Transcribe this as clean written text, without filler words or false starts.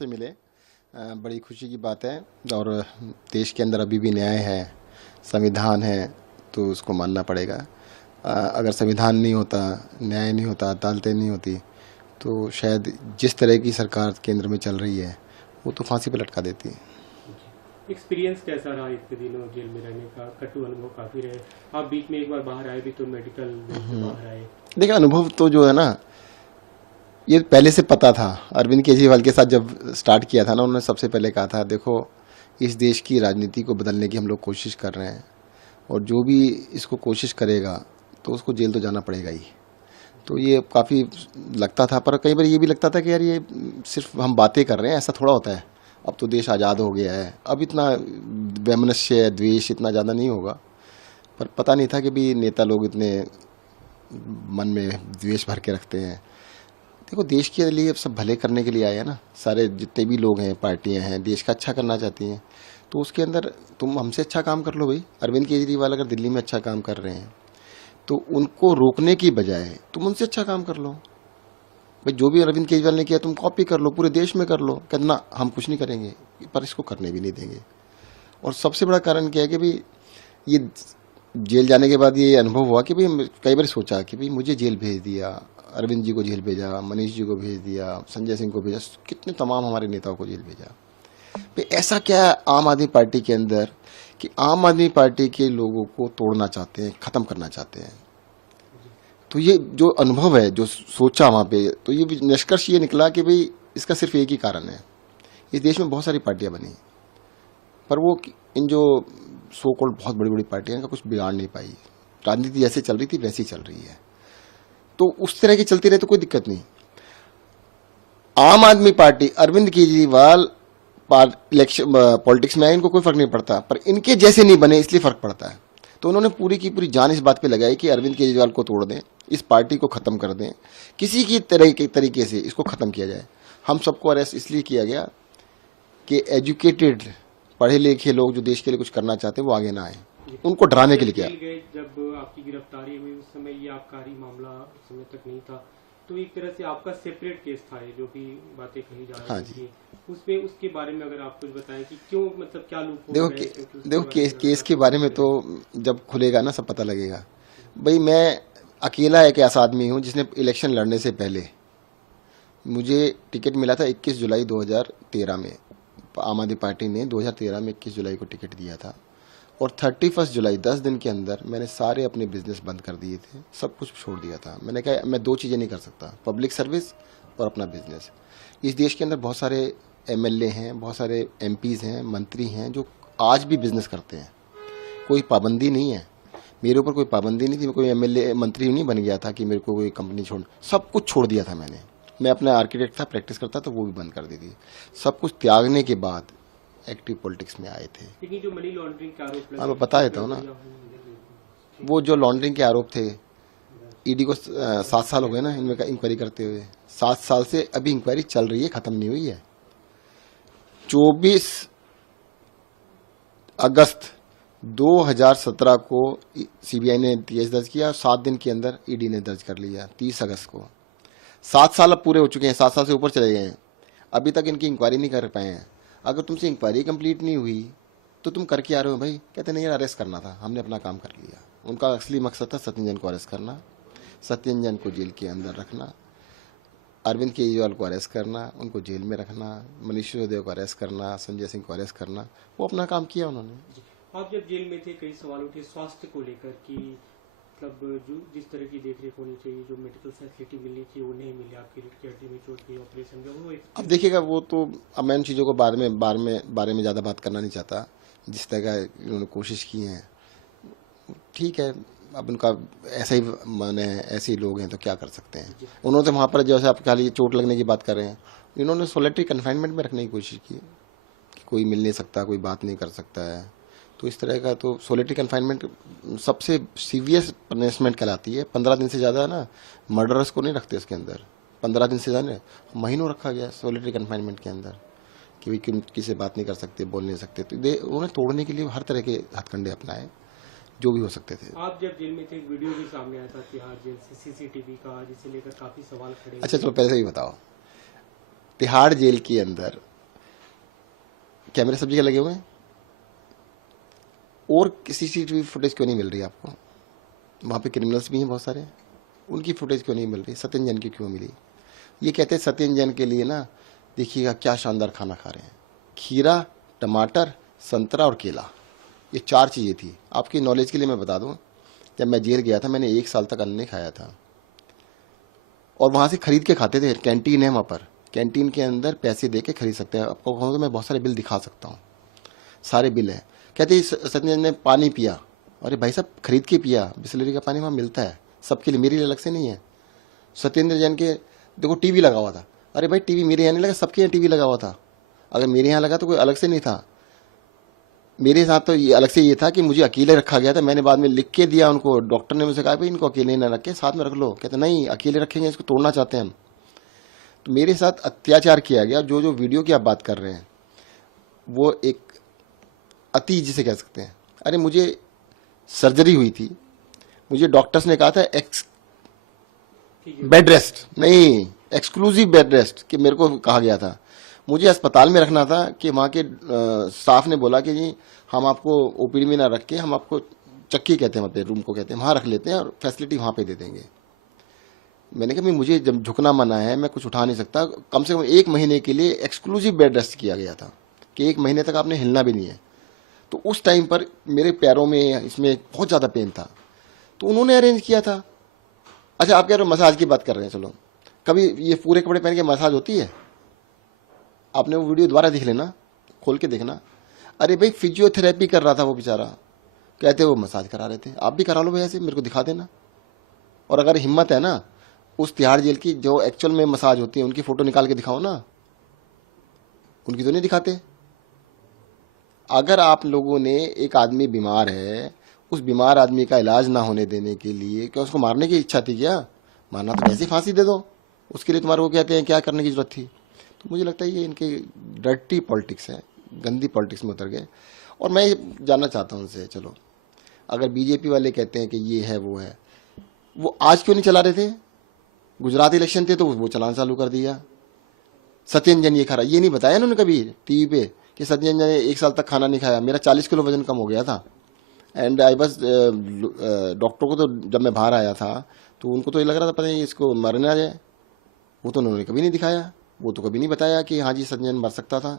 से मिले। बड़ी खुशी की बात है। और देश के अंदर अभी भी न्याय है, संविधान है, तो उसको मानना पड़ेगा। अगर संविधान नहीं होता, न्याय नहीं होता, अदालतें नहीं होती, तो शायद जिस तरह की सरकार केंद्र में चल रही है वो तो फांसी पर लटका देती। एक्सपीरियंस कैसा रहा इतने दिनों जेल में रहने का? कटु अनुभव काफ़ी रहे। आप बीच में एक बार बाहर आए भी तो मेडिकल से बाहर आए। देखिए, अनुभव तो जो है ना, ये पहले से पता था। अरविंद केजरीवाल के साथ जब स्टार्ट किया था ना, उन्होंने सबसे पहले कहा था, देखो इस देश की राजनीति को बदलने की हम लोग कोशिश कर रहे हैं, और जो भी इसको कोशिश करेगा तो उसको जेल तो जाना पड़ेगा ही। तो ये काफ़ी लगता था, पर कई बार ये भी लगता था कि यार ये सिर्फ हम बातें कर रहे हैं, ऐसा थोड़ा होता है। अब तो देश आज़ाद हो गया है, अब इतना वैमनस्य द्वेष इतना ज़्यादा नहीं होगा। पर पता नहीं था कि भी नेता लोग इतने मन में द्वेष भर के रखते हैं। देखो, देश के लिए सब भले करने के लिए आए हैं ना, सारे जितने भी लोग हैं, पार्टियां हैं, देश का अच्छा करना चाहती हैं। तो उसके अंदर तुम हमसे अच्छा काम कर लो भाई। अरविंद केजरीवाल अगर दिल्ली में अच्छा काम कर रहे हैं तो उनको रोकने की बजाय तुम उनसे अच्छा काम कर लो भाई। जो भी अरविंद केजरीवाल ने किया तुम कॉपी कर लो, पूरे देश में कर लो। कहना हम कुछ नहीं करेंगे, पर इसको करने भी नहीं देंगे। और सबसे बड़ा कारण क्या है कि भाई ये जेल जाने के बाद ये अनुभव हुआ कि भाई कई बार सोचा कि भाई मुझे जेल भेज दिया, अरविंद जी को जेल भेजा, मनीष जी को भेज दिया, संजय सिंह को भेजा, कितने तमाम हमारे नेताओं को जेल भेजा। भाई ऐसा क्या है आम आदमी पार्टी के अंदर कि आम आदमी पार्टी के लोगों को तोड़ना चाहते हैं, ख़त्म करना चाहते हैं। तो ये जो अनुभव है, जो सोचा वहाँ पे, तो ये निष्कर्ष ये निकला कि भाई इसका सिर्फ एक ही कारण है। इस देश में बहुत सारी पार्टियां बनी, पर वो इन जो सो कॉल्ड बहुत बड़ी बड़ी पार्टियां का कुछ बिगाड़ नहीं पाई। राजनीति जैसे चल रही थी वैसी चल रही है। तो उस तरह की चलती रहे तो कोई दिक्कत नहीं। आम आदमी पार्टी, अरविंद केजरीवाल इलेक्शन पॉलिटिक्स में आए, इनको कोई फर्क नहीं पड़ता, पर इनके जैसे नहीं बने इसलिए फर्क पड़ता है। तो उन्होंने पूरी की पूरी जान इस बात पे लगाई कि अरविंद केजरीवाल को तोड़ दें, इस पार्टी को ख़त्म कर दें, किसी की तरीके से इसको ख़त्म किया जाए। हम सबको अरेस्ट इसलिए किया गया कि एजुकेटेड, पढ़े लिखे लोग जो देश के लिए कुछ करना चाहते हैं वो आगे ना आए, उनको डराने के लिए किया। जब आपकी गिरफ्तारी हुई उस समय ये आबकारी मामला उस समय तक नहीं था, तो एक तरह से आपका सेपरेट केस था ये, जो भी बातें कही जा रही थी उसमें, उसके बारे में अगर आप कुछ बताएं कि क्यों, मतलब क्या लूप देखो केस के बारे में तो जब खुलेगा ना सब पता लगेगा। भाई मैं अकेला एक ऐसा आदमी हूँ जिसने इलेक्शन लड़ने से पहले, मुझे टिकट मिला था 21 जुलाई 2013 में। आम आदमी पार्टी ने 2013 में 21 जुलाई को टिकट दिया था, और 31 जुलाई 10 दिन के अंदर मैंने सारे अपने बिजनेस बंद कर दिए थे, सब कुछ छोड़ दिया था। मैंने कहा मैं दो चीज़ें नहीं कर सकता, पब्लिक सर्विस और अपना बिजनेस। इस देश के अंदर बहुत सारे एमएलए हैं, बहुत सारे एमपीज़ हैं, मंत्री हैं जो आज भी बिजनेस करते हैं। कोई पाबंदी नहीं है, मेरे ऊपर कोई पाबंदी नहीं थी। मैं कोई एमएलए मंत्री नहीं बन गया था कि मेरे को कोई कंपनी छोड़, सब कुछ छोड़ दिया था मैंने। मैं अपना आर्किटेक्ट था, प्रैक्टिस करता था, वो भी बंद कर दी थी। सब कुछ त्यागने के बाद एक्टिव पॉलिटिक्स में आए थे। लेकिन जो मनी लॉन्ड्रिंग के आरोप, हाँ मैं बता देता हूँ ना, वो जो लॉन्ड्रिंग के आरोप थे, ईडी को 7 साल हो गए ना इनमें इंक्वायरी करते हुए। 7 साल से अभी इंक्वायरी चल रही है, खत्म नहीं हुई है। 24 अगस्त 2017 को सीबीआई ने केस दर्ज किया, 7 दिन के अंदर ईडी ने दर्ज कर लिया 30 अगस्त को। 7 साल अब पूरे हो चुके हैं, 7 साल से ऊपर चले गए हैं, अभी तक इनकी इंक्वायरी नहीं कर पाए हैं। अगर तुमसे इंक्वायरी कंप्लीट नहीं हुई तो तुम करके आ रहे हो भाई? कहते नहीं यार अरेस्ट करना था, हमने अपना काम कर लिया। उनका असली मकसद था सत्येंद्र जैन को अरेस्ट करना, सत्येंद्र जैन को जेल के अंदर रखना, अरविंद केजरीवाल को अरेस्ट करना, उनको जेल में रखना, मनीष सिसोदिया को अरेस्ट करना, संजय सिंह को अरेस्ट करना। वो अपना काम किया उन्होंने। आप जब जेल में थे कई सवाल उठे स्वास्थ्य को लेकर कि मतलब जो जिस तरह की देखरेख होनी चाहिए, जो मेडिकल फैसिलिटी मिलनी चाहिए वो नहीं मिली, आपकी रीढ़ की हड्डी में चोट की ऑपरेशन जो वो। अब देखिएगा, वो तो अब मैं उन चीज़ों को बारे में ज़्यादा बात करना नहीं चाहता। जिस तरह का उन्होंने कोशिश की है ठीक है, अब उनका ऐसा ही माने, ऐसे ही लोग हैं तो क्या कर सकते हैं। उन्होंने तो वहाँ पर जैसे आप खाली चोट लगने की बात कर रहे हैं, इन्होंने सोलिटरी कन्फाइनमेंट में रखने की कोशिश की कि कोई मिल नहीं सकता, कोई बात नहीं कर सकता है। तो इस तरह का तो सोलिटरी कन्फाइनमेंट सबसे सीवियर पनिशमेंट कहलाती है। 15 दिन से ज़्यादा ना मर्डरर्स को नहीं रखते उसके अंदर, 15 दिन से ज़्यादा महीनों रखा गया सोलिटरी कन्फाइनमेंट के अंदर कि भाई किसी से बात नहीं कर सकते, बोल नहीं सकते। तो उन्होंने तोड़ने के लिए हर तरह के हथकंडे अपनाए जो भी हो सकते थे। आप जब जेल में थे एक वीडियो भी सामने आया था तिहाड़ जेल से सीसीटीवी का, जिसे लेकर काफी सवाल खड़े। अच्छा चलो पहले से ही बताओ, तिहाड़ जेल के अंदर कैमरे सब जगह लगे हुए हैं, और CCTV फुटेज क्यों नहीं मिल रही आपको? वहाँ पे क्रिमिनल्स भी हैं बहुत सारे, उनकी फुटेज क्यों नहीं मिल रही? सत्येंद्र जैन की क्यों मिली? ये कहते हैं सत्येंद्र जैन के लिए ना, देखिएगा क्या शानदार खाना खा रहे हैं, खीरा, टमाटर, संतरा और केला, ये 4 चीज़ें थी। आपकी नॉलेज के लिए मैं बता दूं, जब मैं जेल गया था मैंने 1 साल तक अन्न नहीं खाया था, और वहाँ से खरीद के खाते थे। कैंटीन है वहाँ पर, कैंटीन के अंदर पैसे दे के खरीद सकते हैं। आपको कहूँ तो मैं बहुत सारे बिल दिखा सकता हूँ, सारे बिल हैं। कहते सत्येंद्र ने पानी पिया, अरे भाई साहब खरीद के पिया, बिस्लरी का पानी वहाँ मिलता है सबके लिए, मेरे लिए अलग से नहीं है। सत्येंद्र जैन के देखो टीवी लगा हुआ था, अरे भाई टीवी मेरे यहाँ नहीं लगा, सबके यहाँ टीवी लगा हुआ था। अगर मेरे यहाँ लगा तो कोई अलग से नहीं था, मेरे साथ तो ये अलग से ये था कि मुझे अकेले रखा गया था। मैंने बाद में लिख के दिया उनको, डॉक्टर ने मुझसे कहा भाई इनको अकेले ना रखे, साथ में रख लो। कहते नहीं अकेले रखेंगे, इसको तोड़ना चाहते हैं हम। तो मेरे साथ अत्याचार किया गया। जो जो वीडियो की आप बात कर रहे हैं वो एक अति जिसे कह सकते हैं। अरे मुझे सर्जरी हुई थी, मुझे डॉक्टर्स ने कहा था बेड रेस्ट नहीं, एक्सक्लूसिव बेड रेस्ट कि मेरे को कहा गया था। मुझे अस्पताल में रखना था कि वहाँ के स्टाफ ने बोला कि जी हम आपको OPD में ना रख के, हम आपको चक्की कहते हैं, मतलब रूम को कहते हैं, वहाँ रख लेते हैं और फैसिलिटी वहाँ पे दे देंगे। मैंने कहा मुझे जब झुकना मना है, मैं कुछ उठा नहीं सकता। कम से कम 1 महीने के लिए एक्सक्लूसिव बेड रेस्ट किया गया था कि 1 महीने तक आपने हिलना भी नहीं है। तो उस टाइम पर मेरे पैरों में इसमें बहुत ज़्यादा पेन था, तो उन्होंने अरेंज किया था। अच्छा आप कह रहे हो मसाज की बात कर रहे हैं, चलो कभी ये पूरे कपड़े पहन के मसाज होती है? आपने वो वीडियो दोबारा देख लेना, खोल के देखना। अरे भाई फिजियोथेरेपी कर रहा था वो बेचारा, कहते वो मसाज करा रहे थे। आप भी करा लो भैया से, मेरे को दिखा देना। और अगर हिम्मत है ना, उस तिहाड़ जेल की जो एक्चुअल में मसाज होती है उनकी फोटो निकाल के दिखाओ ना, उनकी तो नहीं दिखाते। अगर आप लोगों ने, एक आदमी बीमार है, उस बीमार आदमी का इलाज ना होने देने के लिए क्या उसको मारने की इच्छा थी क्या? मारना तो वैसे फांसी दे दो, उसके लिए तुम्हारे को कहते हैं क्या करने की जरूरत थी? तो मुझे लगता है ये इनके डर्टी पॉलिटिक्स है, गंदी पॉलिटिक्स में उतर गए। और मैं जानना चाहता हूँ उनसे, चलो अगर बीजेपी वाले कहते हैं कि ये है वो है, वो आज क्यों नहीं चला रहे थे? गुजरात इलेक्शन थे तो वो चलाना चालू कर दिया। सत्येंद्र जैन ये खा रहा, ये नहीं बताया उन्होंने कभी टीवी पे कि सत्येंद्र जैन ने 1 साल तक खाना नहीं खाया। मेरा 40 किलो वजन कम हो गया था, एंड आई बस डॉक्टर को तो जब मैं बाहर आया था तो उनको तो ये लग रहा था पता नहीं इसको मर ना जाए। वो तो उन्होंने कभी नहीं दिखाया, वो तो कभी नहीं बताया कि हाँ जी सत्येंद्र जैन मर सकता था।